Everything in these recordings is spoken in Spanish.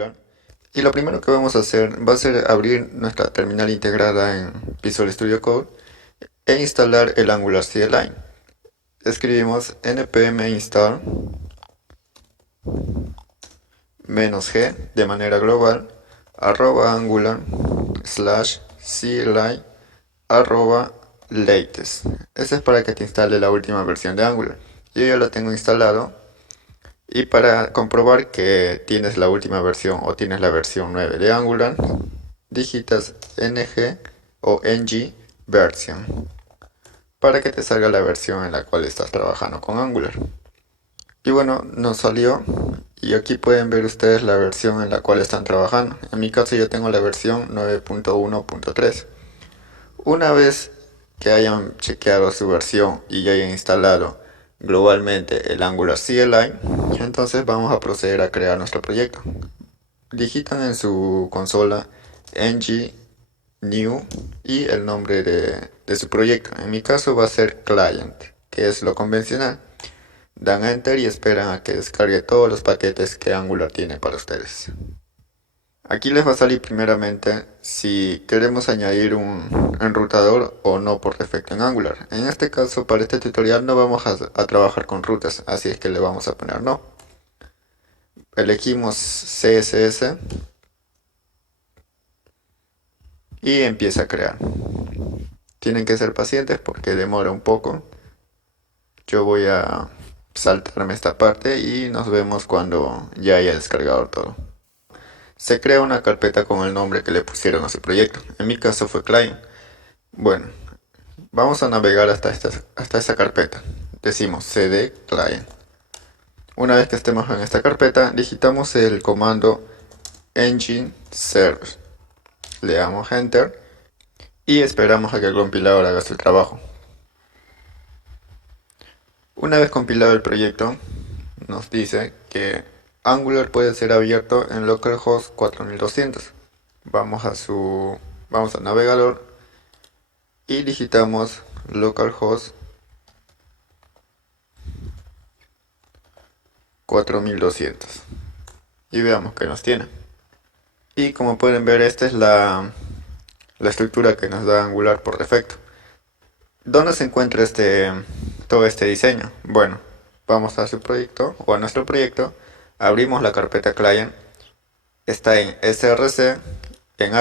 Angular. Y lo primero que vamos a hacer va a ser abrir nuestra terminal integrada en Visual Studio Code e instalar el Angular CLI. Escribimos npm install "-g" de manera global @angular /cli @latest. Ese es para que te instale la última versión de Angular. Yo ya lo tengo instalado. Y para comprobar que tienes la última versión o tienes la versión 9 de Angular, digitas ng o ng version para que te salga la versión en la cual estás trabajando con Angular. Y bueno, nos salió y aquí pueden ver ustedes la versión en la cual están trabajando. En mi caso yo tengo la versión 9.1.3. Una vez que hayan chequeado su versión y ya hayan instalado globalmente el Angular CLI, entonces vamos a proceder a crear nuestro proyecto. Digitan en su consola ng new y el nombre de su proyecto. En mi caso va a ser client, que es lo convencional. Dan enter y esperan a que descargue todos los paquetes que Angular tiene para ustedes. Aquí les va a salir primeramente si queremos añadir un enrutador o no por defecto en Angular. En este caso, para este tutorial no vamos a trabajar con rutas, así es que le vamos a poner no. Elegimos CSS y empieza a crear. Tienen que ser pacientes porque demora un poco. Yo voy a saltarme esta parte y nos vemos cuando ya haya descargado todo. Se crea una carpeta con el nombre que le pusieron a su proyecto. En mi caso fue client. Bueno, vamos a navegar hasta esa carpeta. Decimos cd client. Una vez que estemos en esta carpeta, digitamos el comando engine server. Le damos enter y esperamos a que el compilador haga su trabajo. Una vez compilado el proyecto, nos dice que Angular puede ser abierto en localhost 4200. Vamos a navegador y digitamos localhost 4200 y veamos qué nos tiene. Y como pueden ver, esta es la estructura que nos da Angular por defecto. ¿Dónde se encuentra todo este diseño? Bueno, vamos a su proyecto o a nuestro proyecto. Abrimos la carpeta client, está en src, en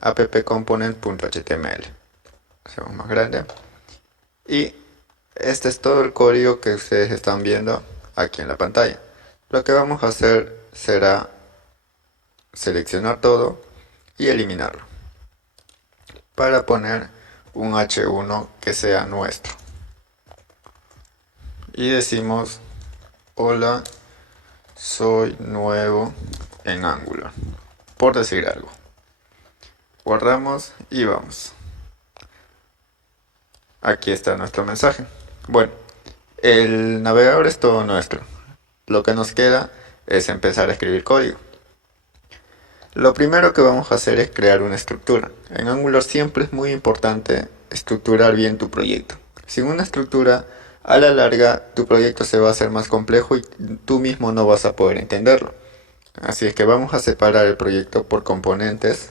appcomponent.html. Hacemos más grande. Y este es todo el código que ustedes están viendo aquí en la pantalla. Lo que vamos a hacer será seleccionar todo y eliminarlo para poner un h1 que sea nuestro. Y decimos hola, soy nuevo en Angular, por decir algo. Guardamos y vamos. Aquí está nuestro mensaje. Bueno, el navegador es todo nuestro. Lo que nos queda es empezar a escribir código. Lo primero que vamos a hacer es crear una estructura. En Angular siempre es muy importante estructurar bien tu proyecto. Sin una estructura, a la larga tu proyecto se va a hacer más complejo y tú mismo no vas a poder entenderlo. Así es que vamos a separar el proyecto por componentes.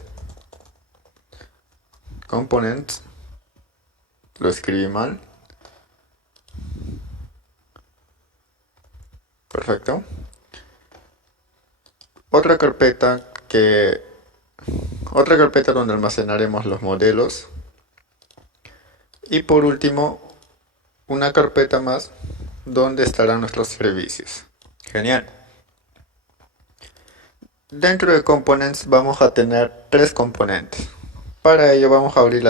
Components. Lo escribí mal. Perfecto. Otra carpeta donde almacenaremos los modelos. Y por último, una carpeta más donde estarán nuestros servicios. Genial. Dentro de components vamos a tener 3 componentes. Para ello vamos a abrir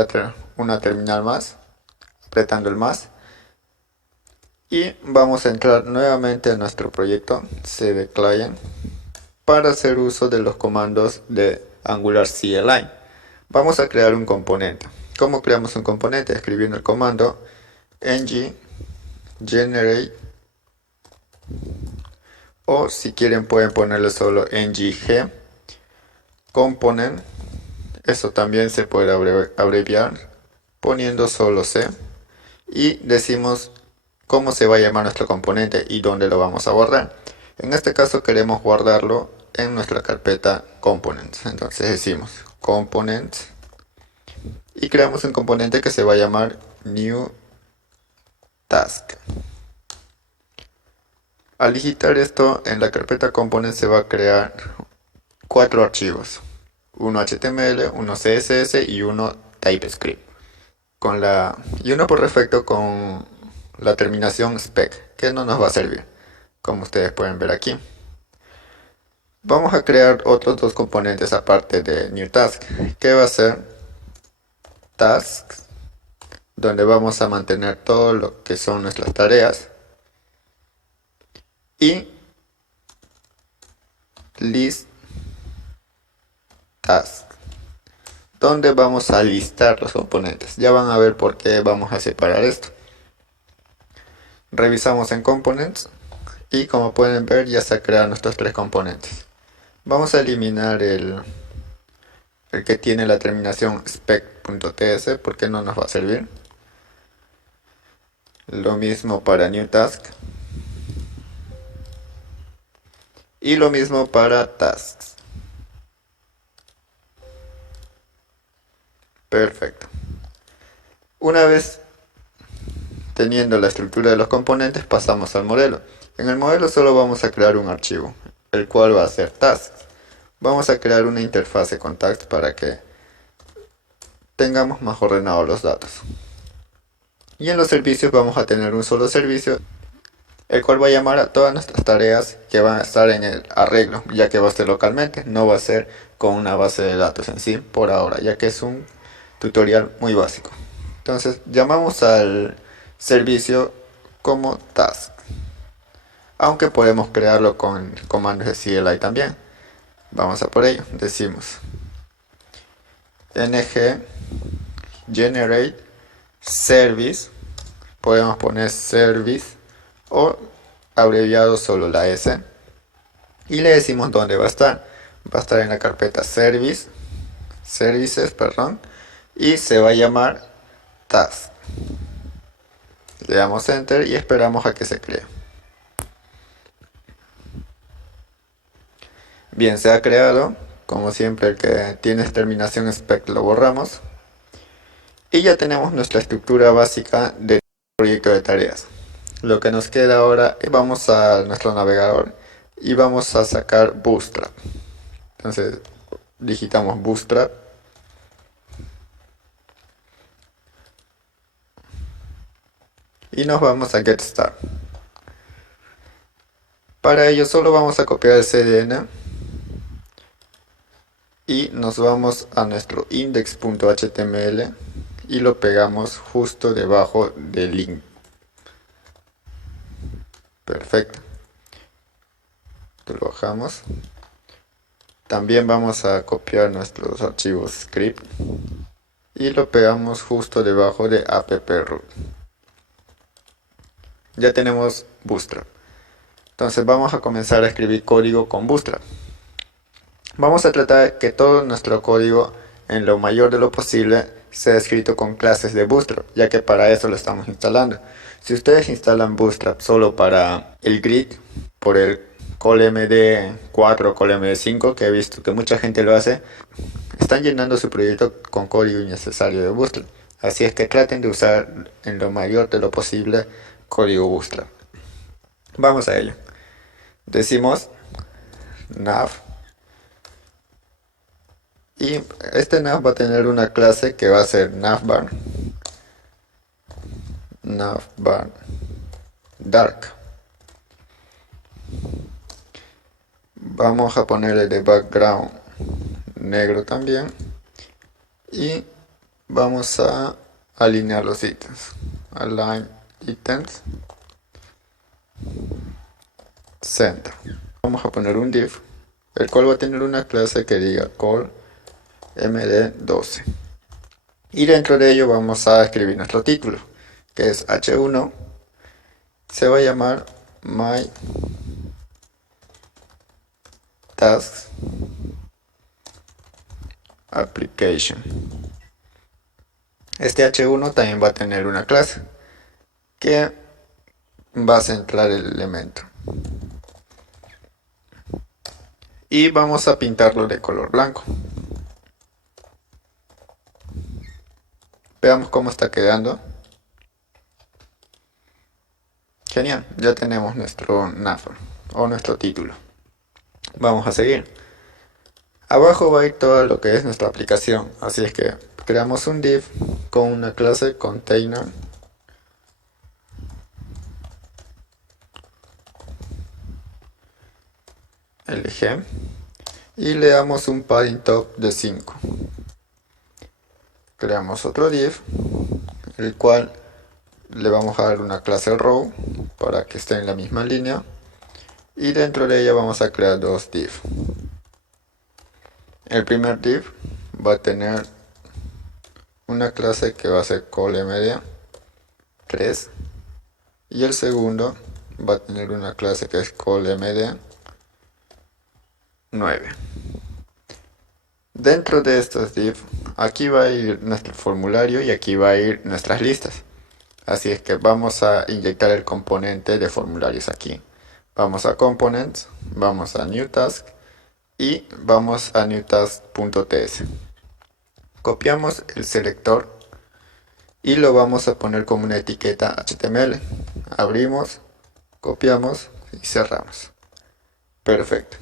una terminal más, apretando el más. Y vamos a entrar nuevamente a nuestro proyecto cd client para hacer uso de los comandos de Angular CLI. Vamos a crear un componente. ¿Cómo creamos un componente? Escribiendo el comando ng generate, o si quieren pueden ponerle solo ng component. Eso también se puede abreviar poniendo solo c, y decimos cómo se va a llamar nuestro componente y dónde lo vamos a guardar. En este caso queremos guardarlo en nuestra carpeta components. Entonces decimos components y creamos un componente que se va a llamar new task. Al digitar esto en la carpeta components se va a crear 4 archivos, uno HTML, uno CSS y uno TypeScript, y uno por defecto con la terminación spec, que no nos va a servir, como ustedes pueden ver aquí. Vamos a crear otros 2 componentes aparte de new task, que va a ser tasks, donde vamos a mantener todo lo que son nuestras tareas, y list task, donde vamos a listar los componentes. Ya van a ver por qué vamos a separar esto. Revisamos en components y como pueden ver ya se han creado nuestros 3 componentes. Vamos a eliminar el que tiene la terminación spec.ts porque no nos va a servir. Lo mismo para new task. Y lo mismo para tasks. Perfecto. Una vez teniendo la estructura de los componentes, pasamos al modelo. En el modelo solo vamos a crear un archivo, el cual va a ser tasks. Vamos a crear una interfase con tasks para que tengamos más ordenados los datos. Y en los servicios vamos a tener un solo servicio, el cual va a llamar a todas nuestras tareas que van a estar en el arreglo, ya que va a ser localmente, no va a ser con una base de datos en sí por ahora, ya que es un tutorial muy básico. Entonces llamamos al servicio como task, aunque podemos crearlo con comandos de CLI también. Vamos a por ello. Decimos ng generate service, podemos poner service o abreviado solo la S, y le decimos dónde va a estar. Va a estar en la carpeta services, y se va a llamar task. Le damos enter y esperamos a que se cree. Bien, se ha creado. Como siempre, el que tiene terminación spec lo borramos. Y ya tenemos nuestra estructura básica del proyecto de tareas. Lo que nos queda ahora, vamos a nuestro navegador y vamos a sacar Bootstrap. Entonces digitamos Bootstrap y nos vamos a Get Start. Para ello solo vamos a copiar el CDN y nos vamos a nuestro index.html y lo pegamos justo debajo del link. Perfecto. Lo bajamos. También vamos a copiar nuestros archivos script y lo pegamos justo debajo de app-root. Ya tenemos Bootstrap. Entonces vamos a comenzar a escribir código con Bootstrap. Vamos a tratar de que todo nuestro código, en lo mayor de lo posible, sea escrito con clases de Bootstrap, ya que para eso lo estamos instalando. Si ustedes instalan Bootstrap solo para el grid, por el ColMD 4 o ColMD 5, que he visto que mucha gente lo hace, están llenando su proyecto con código innecesario de Bootstrap. Así es que traten de usar en lo mayor de lo posible código Bootstrap. Vamos a ello. Decimos nav y este nav va a tener una clase que va a ser navbar dark. Vamos a ponerle de background negro también y vamos a alinear los ítems. Align items center. Vamos a poner un div, el cual va a tener una clase que diga call md12, y dentro de ello vamos a escribir nuestro título, que es h1. Se va a llamar my tasks application. Este h1 también va a tener una clase que va a centrar el elemento, y vamos a pintarlo de color blanco. Veamos cómo está quedando. Genial, ya tenemos nuestro nav o nuestro título. Vamos a seguir. Abajo va a ir todo lo que es nuestra aplicación, así es que creamos un div con una clase container LG y le damos un padding top de 5. Creamos otro div, el cual le vamos a dar una clase row para que esté en la misma línea y dentro de ella vamos a crear dos div. El primer div va a tener una clase que va a ser callMD 3 y el segundo va a tener una clase que es callMD 9. Dentro de estos div, aquí va a ir nuestro formulario y aquí va a ir nuestras listas. Así es que vamos a inyectar el componente de formularios aquí. Vamos a Components, vamos a New Task y vamos a newtask.ts. Copiamos el selector y lo vamos a poner como una etiqueta HTML. Abrimos, copiamos y cerramos. Perfecto.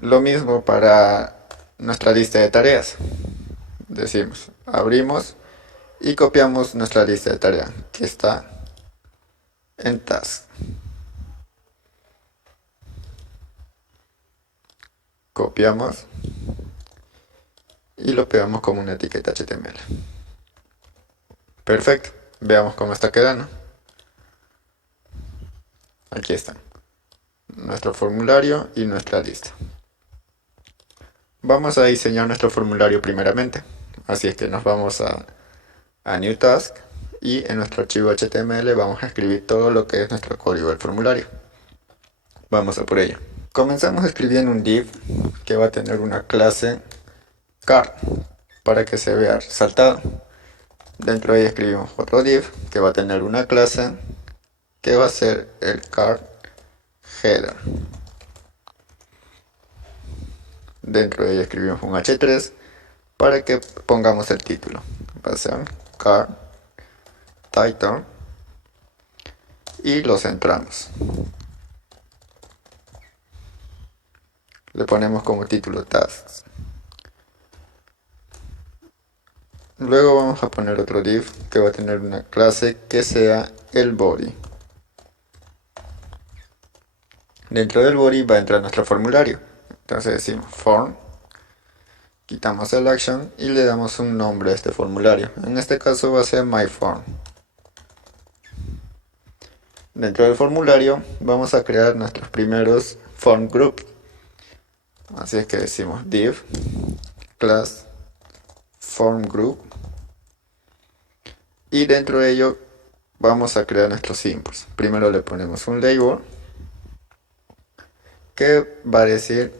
Lo mismo para nuestra lista de tareas. Decimos, abrimos y copiamos nuestra lista de tareas que está en task. Copiamos y lo pegamos como una etiqueta HTML. Perfecto. Veamos cómo está quedando. Aquí está nuestro formulario y nuestra lista. Vamos a diseñar nuestro formulario primeramente. Así es que nos vamos a New Task y en nuestro archivo HTML vamos a escribir todo lo que es nuestro código del formulario. Vamos a por ello. Comenzamos escribiendo un div que va a tener una clase card para que se vea resaltado. Dentro de ella escribimos otro div que va a tener una clase que va a ser el card header. Dentro de ella escribimos un h3 para que pongamos el título. Va a ser card title y lo centramos. Le ponemos como título tasks. Luego vamos a poner otro div que va a tener una clase que sea el body. Dentro del body va a entrar nuestro formulario. Entonces decimos form, quitamos el action y le damos un nombre a este formulario. En este caso va a ser myform. Dentro del formulario vamos a crear nuestros primeros form group. Así es que decimos div class form group y dentro de ello vamos a crear nuestros symbols. Primero le ponemos un label que va a decir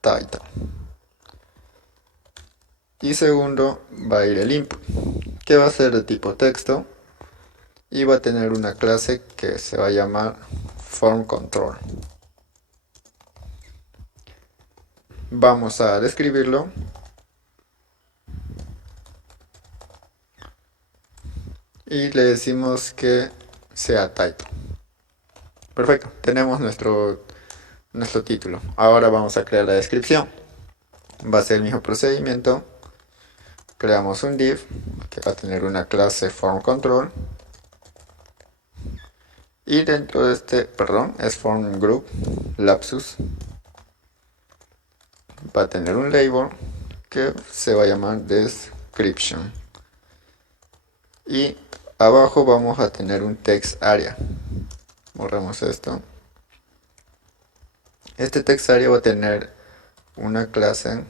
title y segundo va a ir el input que va a ser de tipo texto y va a tener una clase que se va a llamar form control. Vamos a describirlo y le decimos que sea title. Perfecto, tenemos nuestro título. Ahora vamos a crear la descripción. Va a ser el mismo procedimiento. Creamos un div que va a tener una clase form control y dentro de este, es form group lapsus. Va a tener un label que se va a llamar description y abajo vamos a tener un text area. Borramos esto. Este text area va a tener una clase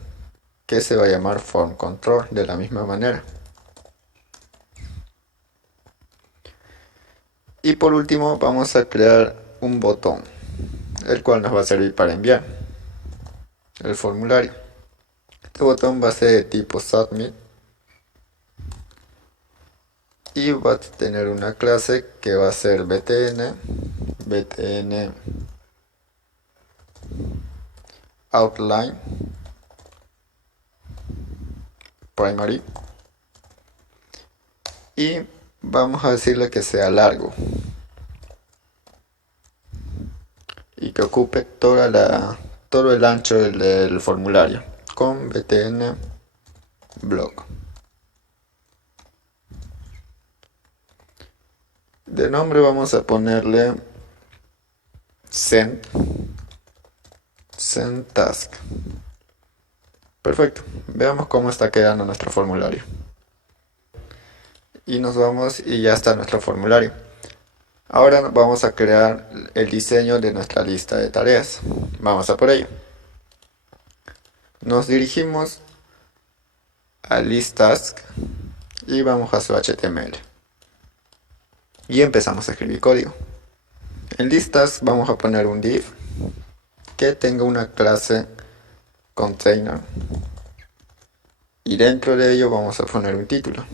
que se va a llamar form control de la misma manera. Y por último vamos a crear un botón, el cual nos va a servir para enviar el formulario. Este botón va a ser de tipo submit y va a tener una clase que va a ser btn outline primary y vamos a decirle que sea largo y que ocupe todo el ancho del formulario con btn blog. De nombre vamos a ponerle send task. Perfecto, veamos cómo está quedando nuestro formulario. Y nos vamos y ya está nuestro formulario. Ahora vamos a crear el diseño de nuestra lista de tareas. Vamos a por ello. Nos dirigimos a list task y vamos a su HTML. Y empezamos a escribir código. En list task vamos a poner un div que tenga una clase container y dentro de ello vamos a poner un título,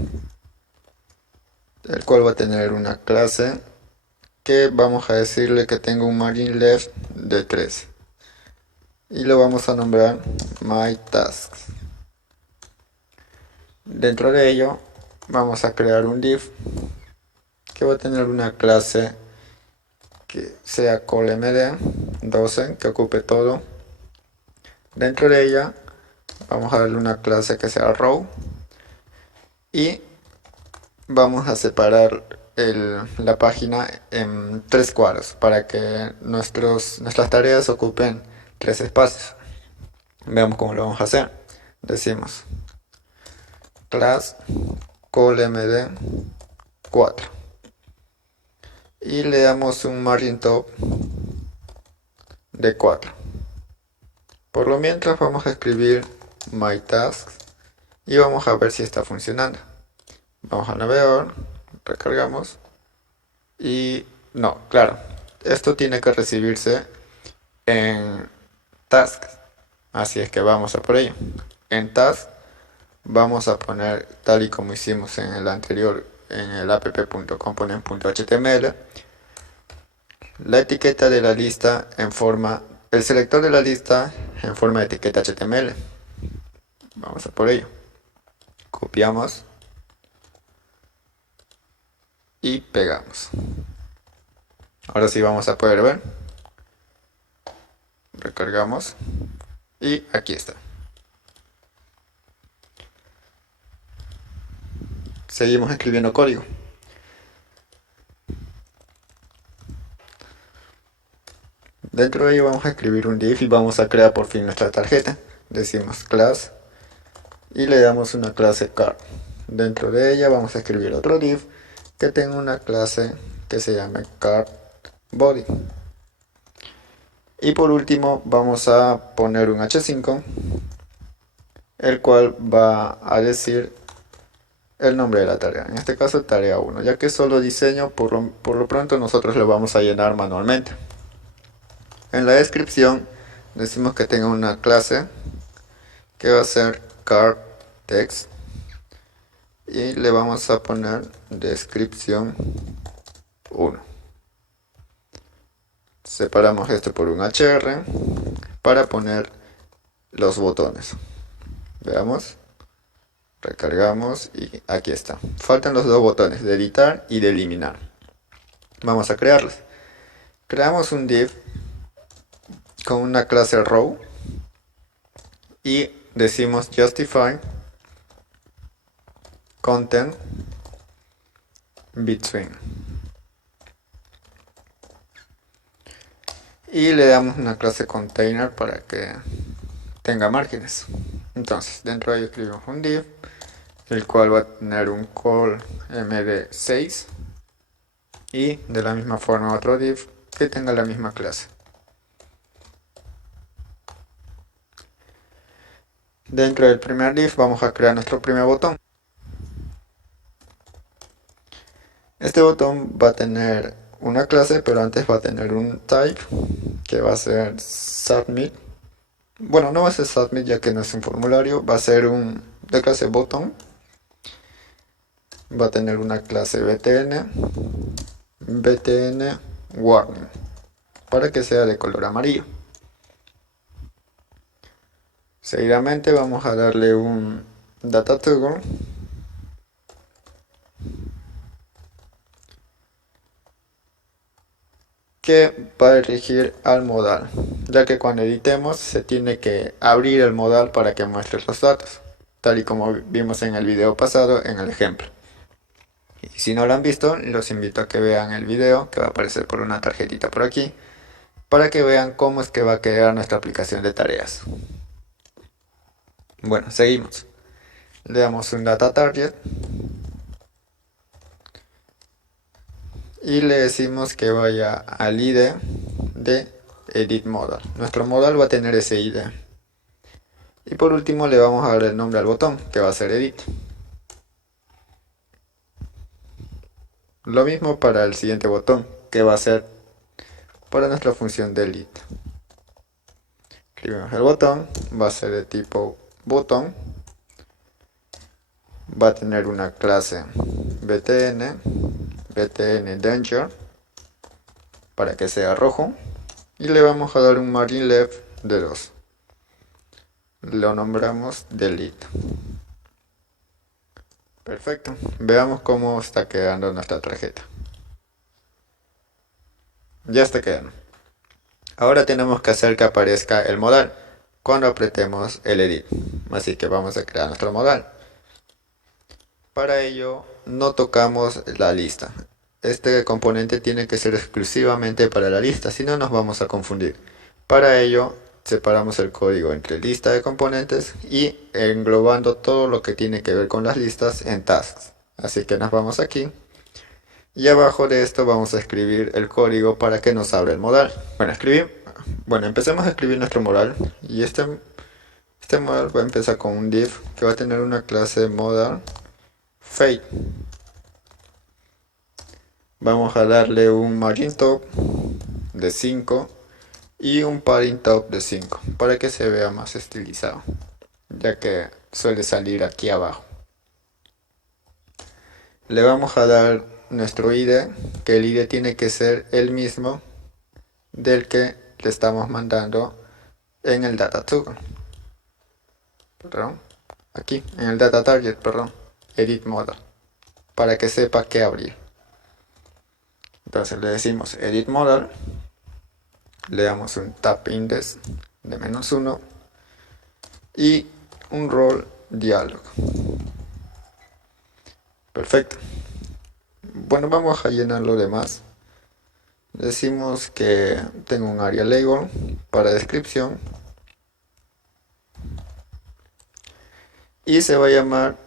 el cual va a tener una clase que vamos a decirle que tenga un margin left de 3 y lo vamos a nombrar myTasks. Dentro de ello vamos a crear un div que va a tener una clase que sea callMD 12 que ocupe todo. Dentro de ella vamos a darle una clase que sea row y vamos a separar la página en 3 cuadros para que nuestras tareas ocupen 3 espacios. Veamos cómo lo vamos a hacer. Decimos class callMD 4 y le damos un margin top de 4. Por lo mientras vamos a escribir myTasks y vamos a ver si está funcionando. Vamos al navegador, recargamos y no, claro, esto tiene que recibirse en tasks, así es que vamos a por ello. En task vamos a poner, tal y como hicimos en el anterior, en el app.component.html, la etiqueta de la lista el selector de la lista en forma de etiqueta HTML. Vamos a por ello. Copiamos y pegamos. Ahora sí vamos a poder ver. Recargamos y aquí está. Seguimos escribiendo código. Dentro de ello vamos a escribir un div y vamos a crear por fin nuestra tarjeta. Decimos class y le damos una clase card. Dentro de ella vamos a escribir otro div que tenga una clase que se llame card body. Y por último vamos a poner un h5 el cual va a decir el nombre de la tarea, en este caso tarea 1, ya que es solo diseño, por lo pronto nosotros lo vamos a llenar manualmente. En la descripción decimos que tenga una clase que va a ser card text y le vamos a poner descripción 1. Separamos esto por un hr para poner los botones. Veamos, recargamos y aquí está. Faltan los dos botones de editar y de eliminar. Vamos a crearlos. Creamos un div con una clase row y decimos justify content between y le damos una clase container para que tenga márgenes. Entonces dentro de ello escribimos un div el cual va a tener un call md6 y de la misma forma otro div que tenga la misma clase. Dentro del primer div vamos a crear nuestro primer botón. Este botón va a tener una clase, pero antes va a tener un type que va a ser submit. Bueno, no va a ser submit ya que no es un formulario, va a ser de clase button. Va a tener una clase btn warning para que sea de color amarillo. Seguidamente vamos a darle un data toggle que va a dirigir al modal, ya que cuando editemos se tiene que abrir el modal para que muestre los datos, tal y como vimos en el video pasado en el ejemplo. Y si no lo han visto, los invito a que vean el video que va a aparecer por una tarjetita por aquí, para que vean cómo es que va a quedar nuestra aplicación de tareas. Bueno, seguimos. Le damos un data target y le decimos que vaya al ID de edit modal. Nuestro modal va a tener ese ID. Y por último le vamos a dar el nombre al botón, que va a ser edit. Lo mismo para el siguiente botón, que va a ser para nuestra función delete. Escribimos el botón, va a ser de tipo button, va a tener una clase btn danger para que sea rojo, y le vamos a dar un margin left de 2. Lo nombramos delete. Perfecto, veamos cómo está quedando nuestra tarjeta. Ya está quedando. Ahora tenemos que hacer que aparezca el modal cuando apretemos el edit. Así que vamos a crear nuestro modal. Para ello no tocamos la lista. Este componente tiene que ser exclusivamente para la lista, si no nos vamos a confundir. Para ello separamos el código entre lista de componentes y englobando todo lo que tiene que ver con las listas en tasks. Así que nos vamos aquí y abajo de esto vamos a escribir el código para que nos abra el modal. Bueno, empecemos a escribir nuestro modal, y este modal va a empezar con un div que va a tener una clase modal fade. Vamos a darle un margin top de 5 y un padding top de 5 para que se vea más estilizado, ya que suele salir aquí abajo. Le vamos a dar nuestro ID, que el ID tiene que ser el mismo del que le estamos mandando en el data toggle. Aquí, en el data target, edit modal, para que sepa qué abrir. Entonces le decimos edit modal, le damos un tab index de -1 y un role dialog. Perfecto. Bueno, vamos a llenar lo demás. Decimos que tengo un área label para descripción y se va a llamar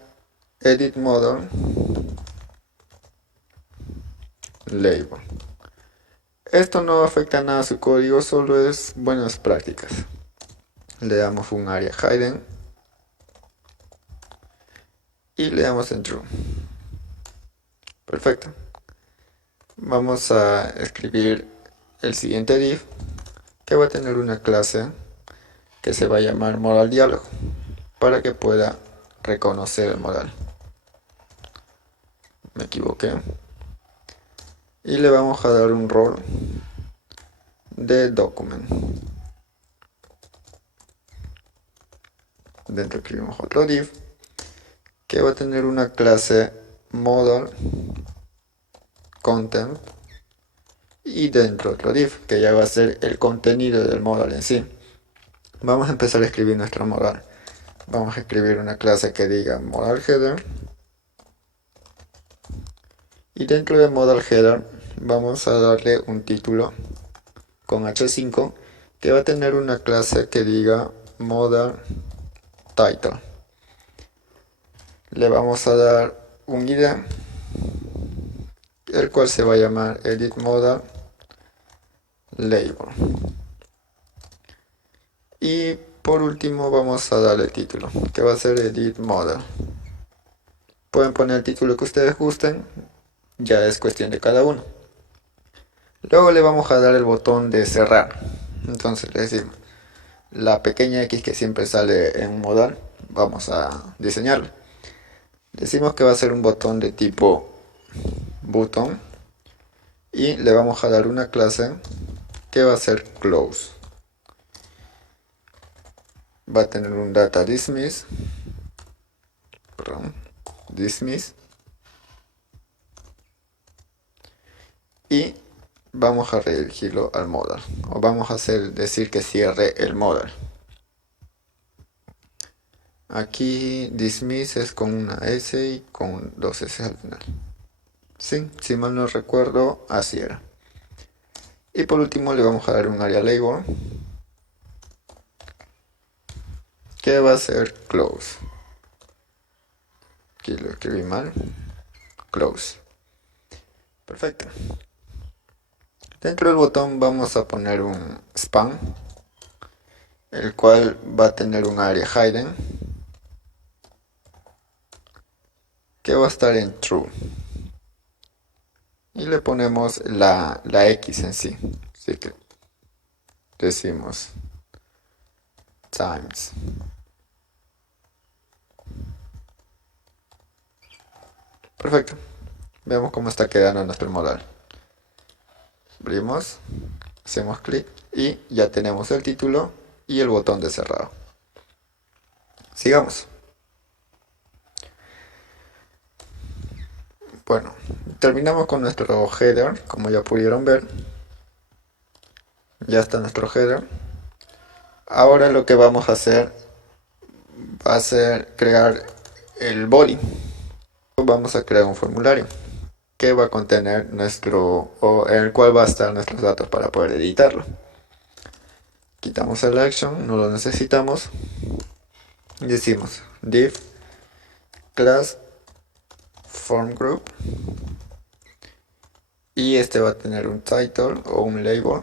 edit modal label. Esto no afecta nada a su código, solo es buenas prácticas. Le damos un área hidden y le damos en true. Perfecto. Vamos a escribir el siguiente div, que va a tener una clase que se va a llamar modal dialog, para que pueda reconocer el modal. Me equivoqué. Y le vamos a dar un role de document. Dentro escribimos otro div que va a tener una clase modal content, y dentro otro div que ya va a ser el contenido del modal en sí. Vamos a empezar a escribir nuestro modal. Vamos a escribir una clase que diga modal header, y dentro de modal header vamos a darle un título con h5 que va a tener una clase que diga modal title. Le vamos a dar un id, el cual se va a llamar edit modal label. Y por último vamos a darle título, que va a ser edit modal. Pueden poner el título que ustedes gusten, ya es cuestión de cada uno. Luego le vamos a dar el botón de cerrar. Entonces le decimos la pequeña X que siempre sale en un modal, vamos a diseñarlo. Decimos que va a ser un botón de tipo button y le vamos a dar una clase que va a ser close. va a tener un data dismiss, dismiss, y vamos a redirigirlo al modal, o vamos a decir que cierre el modal. Aquí dismiss es con una S y con dos S al final. Sí, si mal no recuerdo, así era. Y por último le vamos a dar un area label que va a ser close. Aquí lo escribí mal. Close. Perfecto. Dentro del botón vamos a poner un span, el cual va a tener un área hidden que va a estar en true. Y le ponemos la X en sí. Así que decimos times. Perfecto. Veamos cómo está quedando nuestro modal. Abrimos, hacemos clic y ya tenemos el título y el botón de cerrado. Sigamos. Bueno, terminamos con nuestro header, como ya pudieron ver. Ya está nuestro header. Ahora lo que vamos a hacer va a ser crear el body. Vamos a crear un formulario que va a contener o en el cual va a estar nuestros datos para poder editarlo. Quitamos el action, no lo necesitamos. Y decimos div class form group, y este va a tener un title o un label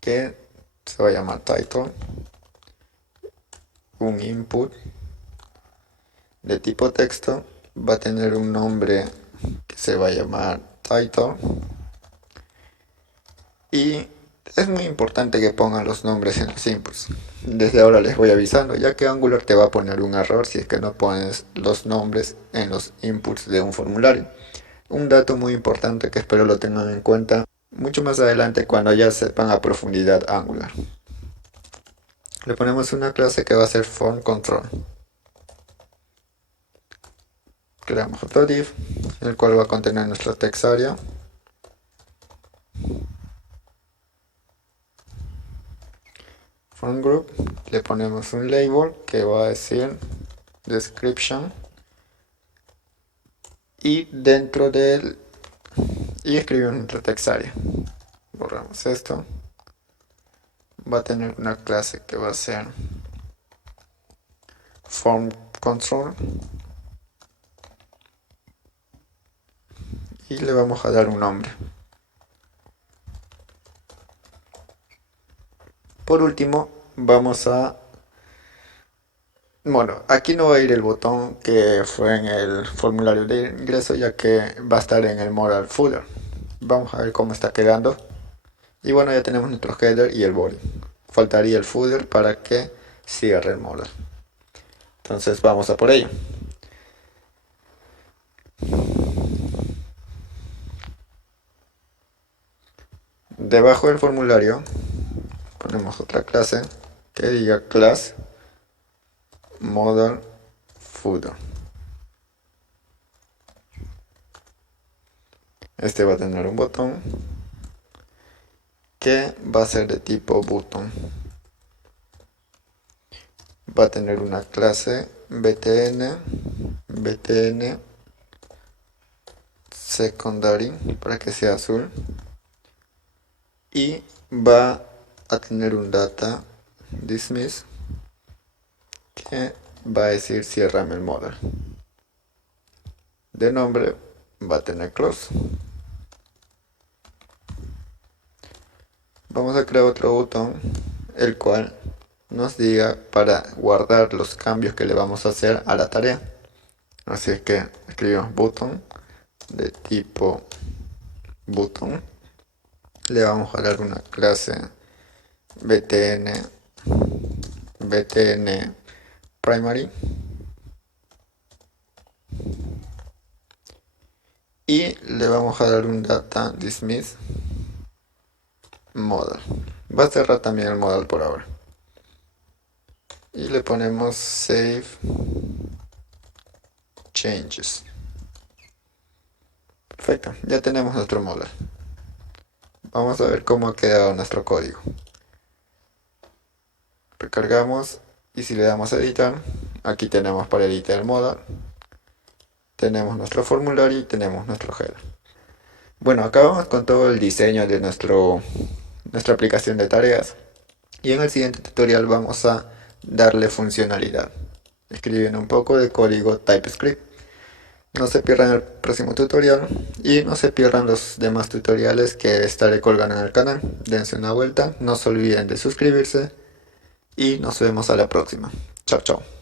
que se va a llamar title, un input de tipo texto, va a tener un nombre que se va a llamar title, y es muy importante que pongan los nombres en los inputs. Desde ahora les voy avisando, ya que Angular te va a poner un error si es que no pones los nombres en los inputs de un formulario. Un dato muy importante que espero lo tengan en cuenta mucho más adelante cuando ya sepan a profundidad Angular. Le ponemos una clase que va a ser form control. Creamos otro div, el cual va a contener nuestra text area. Form group, le ponemos un label que va a decir description, y dentro del y escribimos nuestra text area. Borramos esto. Va a tener una clase que va a ser form control, y le vamos a dar un nombre. Por último, vamos a... Bueno, aquí no va a ir el botón que fue en el formulario de ingreso, ya que va a estar en el modal footer. Vamos a ver cómo está quedando. Y bueno, ya tenemos nuestro header y el body. Faltaría el footer para que cierre el modal. Entonces vamos a por ello. Debajo del formulario ponemos otra clase que diga class modal footer. Este va a tener un botón que va a ser de tipo button. Va a tener una clase btn secondary para que sea azul, y va a tener un data dismiss que va a decir ciérrame el modal. De nombre va a tener close. Vamos a crear otro botón, el cual nos diga para guardar los cambios que le vamos a hacer a la tarea. Así es que escribimos button de tipo button. Le vamos a dar una clase btn primary, y le vamos a dar un data dismiss modal. Va a cerrar también el modal por ahora. y le ponemos Save Changes. Perfecto, ya tenemos nuestro módulo. Vamos a ver cómo ha quedado nuestro código. Recargamos y si le damos a editar, aquí tenemos para editar el módulo. Tenemos nuestro formulario y tenemos nuestro header. Bueno, acabamos con todo el diseño de nuestra aplicación de tareas. Y en el siguiente tutorial vamos a darle funcionalidad, escribiendo un poco de código TypeScript. No se pierdan el próximo tutorial y no se pierdan los demás tutoriales que estaré colgando en el canal. Dense una vuelta, no se olviden de suscribirse y nos vemos a la próxima. Chao, chao.